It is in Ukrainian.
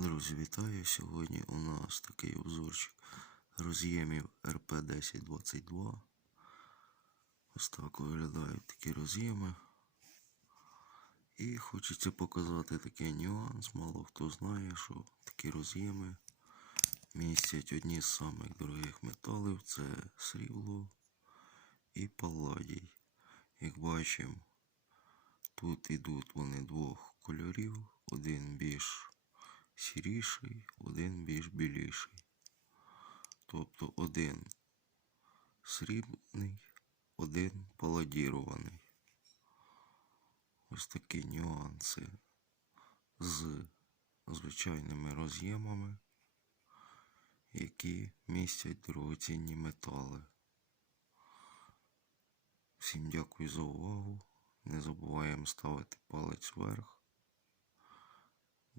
Друзі, вітаю! Сьогодні у нас такий обзорчик роз'ємів РП-1022. Ось так виглядають такі роз'єми. І хочеться показати такий нюанс. Мало хто знає, що такі роз'єми містять одні з самих дорогих металів це срібло і палладій. Як бачимо, тут ідуть вони двох кольорів, один більш сіріший, один більш біліший. Тобто один срібний, один паладірований. Ось такі нюанси з звичайними роз'ємами, які містять дорогоцінні метали. Всім дякую за увагу. Не забуваємо ставити палець вверх.